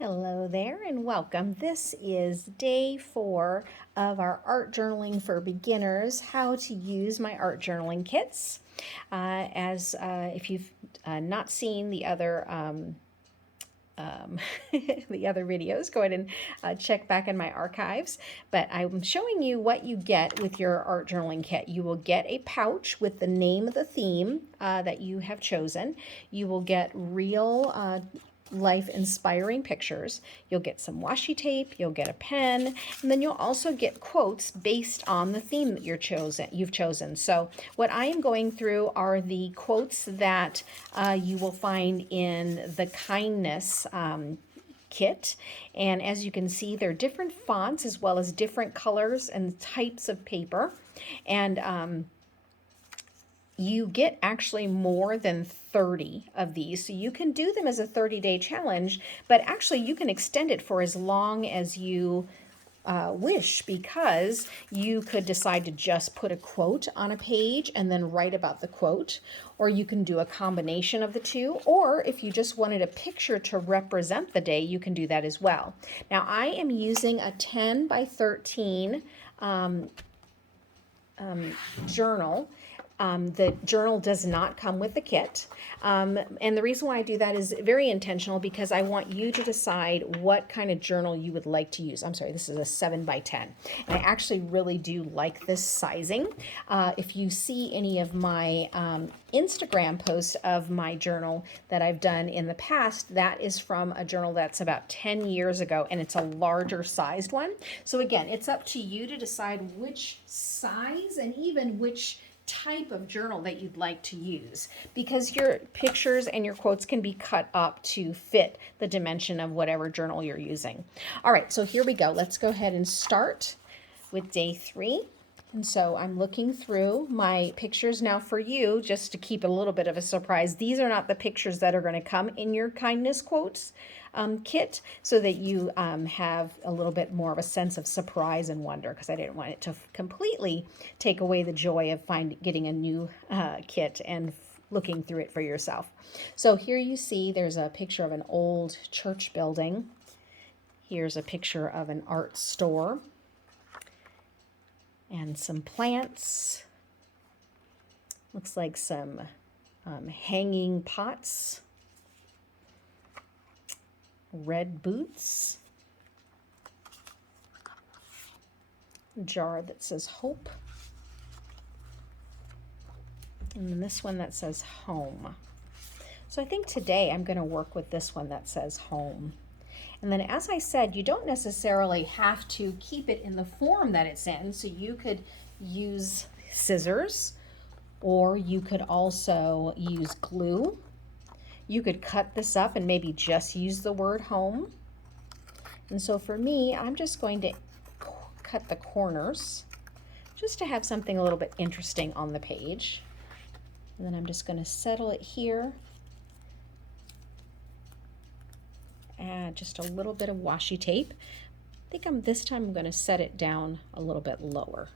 Hello there and welcome. This is day 4 of our art journaling for beginners, how to use my art journaling kits. If you've not seen the other the other videos, go ahead and check back in my archives. But I'm showing you what you get with your art journaling kit. You will get a pouch with the name of the theme that you have chosen. You will get real life inspiring pictures. You'll get some washi tape, you'll get a pen, and then you'll also get quotes based on the theme that you've chosen. So what I am going through are the quotes that you will find in the kindness kit. And as you can see, there are different fonts as well as different colors and types of paper. And you get actually more than 30 of these. So you can do them as a 30-day challenge, but actually you can extend it for as long as you wish, because you could decide to just put a quote on a page and then write about the quote, or you can do a combination of the two, or if you just wanted a picture to represent the day, you can do that as well. Now I am using a 10 by 13 journal. The journal does not come with the kit. And the reason why I do that is very intentional, because I want you to decide what kind of journal you would like to use. I'm sorry, this is a 7 by 10. And I actually really do like this sizing. If you see any of my Instagram posts of my journal that I've done in the past, that is from a journal that's about 10 years ago, and it's a larger sized one. So again, it's up to you to decide which size and even which type of journal that you'd like to use, because your pictures and your quotes can be cut up to fit the dimension of whatever journal you're using. All right, so here we go. Let's go ahead and start with day 3. And so I'm looking through my pictures now for you, just to keep a little bit of a surprise. These are not the pictures that are going to come in your kindness quotes kit, so that you have a little bit more of a sense of surprise and wonder, because I didn't want it to completely take away the joy of getting a new kit and looking through it for yourself. So here you see there's a picture of an old church building. Here's a picture of an art store and some plants. Looks like some hanging pots, red boots, jar that says hope, and then this one that says home. So I think today I'm going to work with this one that says home. And then, as I said, you don't necessarily have to keep it in the form that it's in. So you could use scissors, or you could also use glue. You could cut this up and maybe just use the word home. And so for me, I'm just going to cut the corners just to have something a little bit interesting on the page. And then I'm just going to settle it here. Add just a little bit of washi tape. I think this time I'm going to set it down a little bit lower.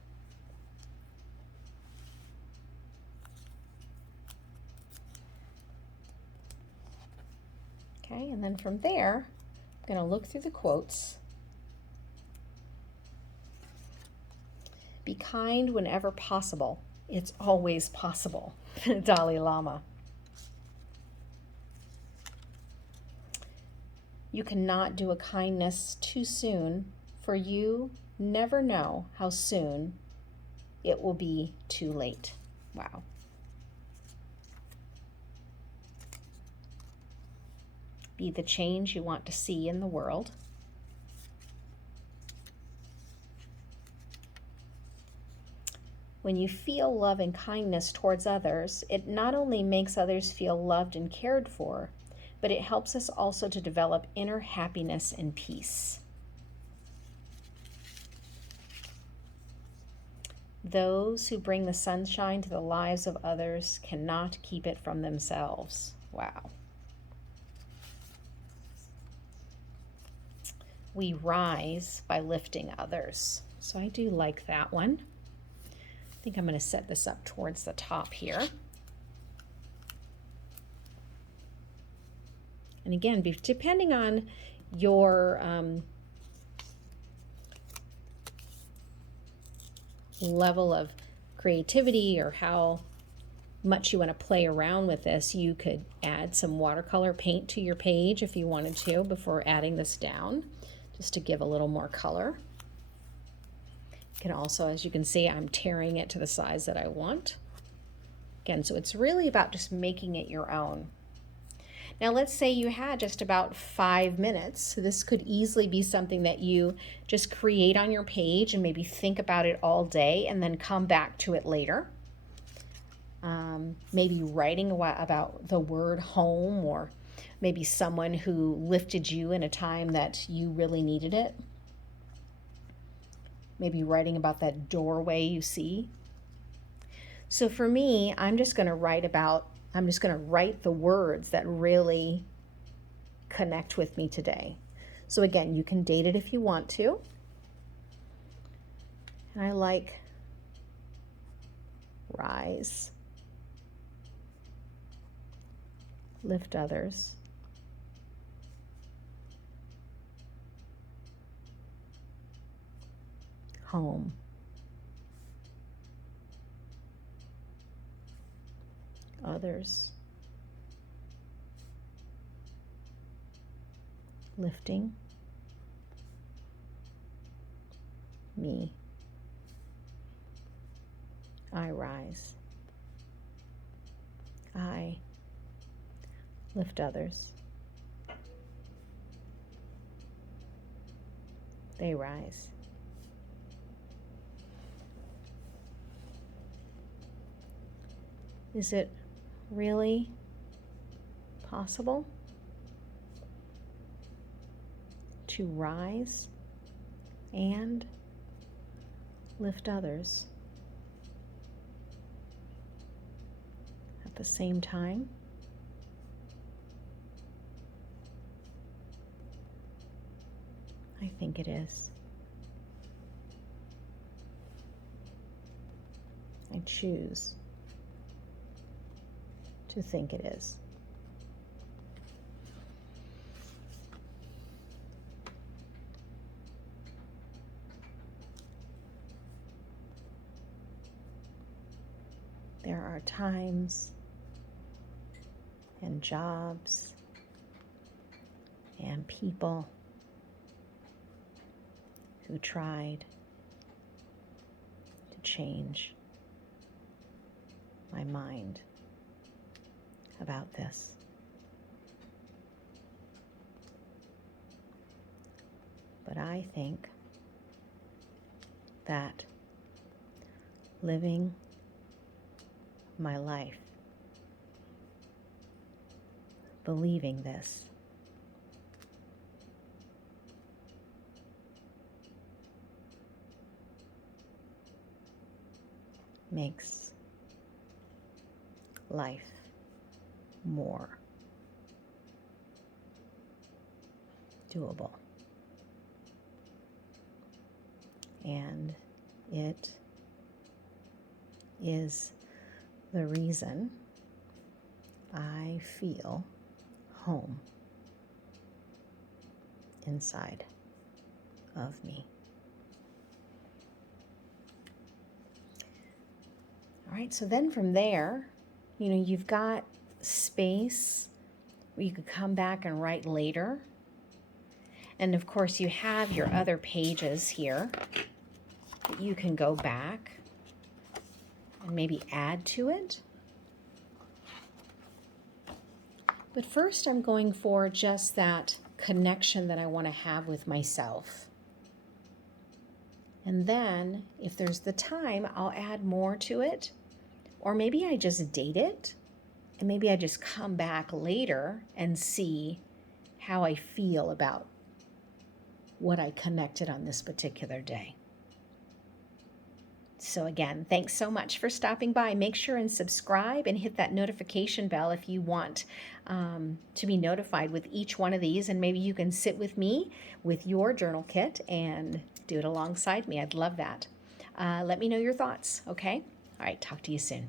Okay, and then from there, I'm going to look through the quotes. Be kind whenever possible. It's always possible. Dalai Lama. You cannot do a kindness too soon, for you never know how soon it will be too late. Wow. Be the change you want to see in the world. When you feel love and kindness towards others, it not only makes others feel loved and cared for, but it helps us also to develop inner happiness and peace. Those who bring the sunshine to the lives of others cannot keep it from themselves. Wow. We rise by lifting others. So I do like that one. I think I'm going to set this up towards the top here. And again, depending on your level of creativity or how much you want to play around with this, you could add some watercolor paint to your page if you wanted to before adding this down, just to give a little more color. You can also, as you can see, I'm tearing it to the size that I want. Again, so it's really about just making it your own. Now let's say you had just about 5 minutes. This could easily be something that you just create on your page and maybe think about it all day and then come back to it later. Maybe writing about the word home, or maybe someone who lifted you in a time that you really needed it. Maybe writing about that doorway you see. So for me, I'm just going to write the words that really connect with me today. So again, you can date it if you want to. And I like rise, lift others, home, others, lifting, me, I rise, I lift others, they rise. Is it really possible to rise and lift others at the same time? I think it is. I choose to think it is. There are times and jobs and people who tried to change my mind about this. But I think that living my life believing this makes life more doable. And it is the reason I feel home inside of me. All right, so then from there, you've got space where you could come back and write later. And of course, you have your other pages here that you can go back and maybe add to it. But first, I'm going for just that connection that I want to have with myself. And then, if there's the time, I'll add more to it. Or maybe I just date it, and maybe I just come back later and see how I feel about what I connected on this particular day. So again, thanks so much for stopping by. Make sure and subscribe and hit that notification bell if you want to be notified with each one of these. And maybe you can sit with me with your journal kit and do it alongside me. I'd love that. Let me know your thoughts, okay? All right, talk to you soon.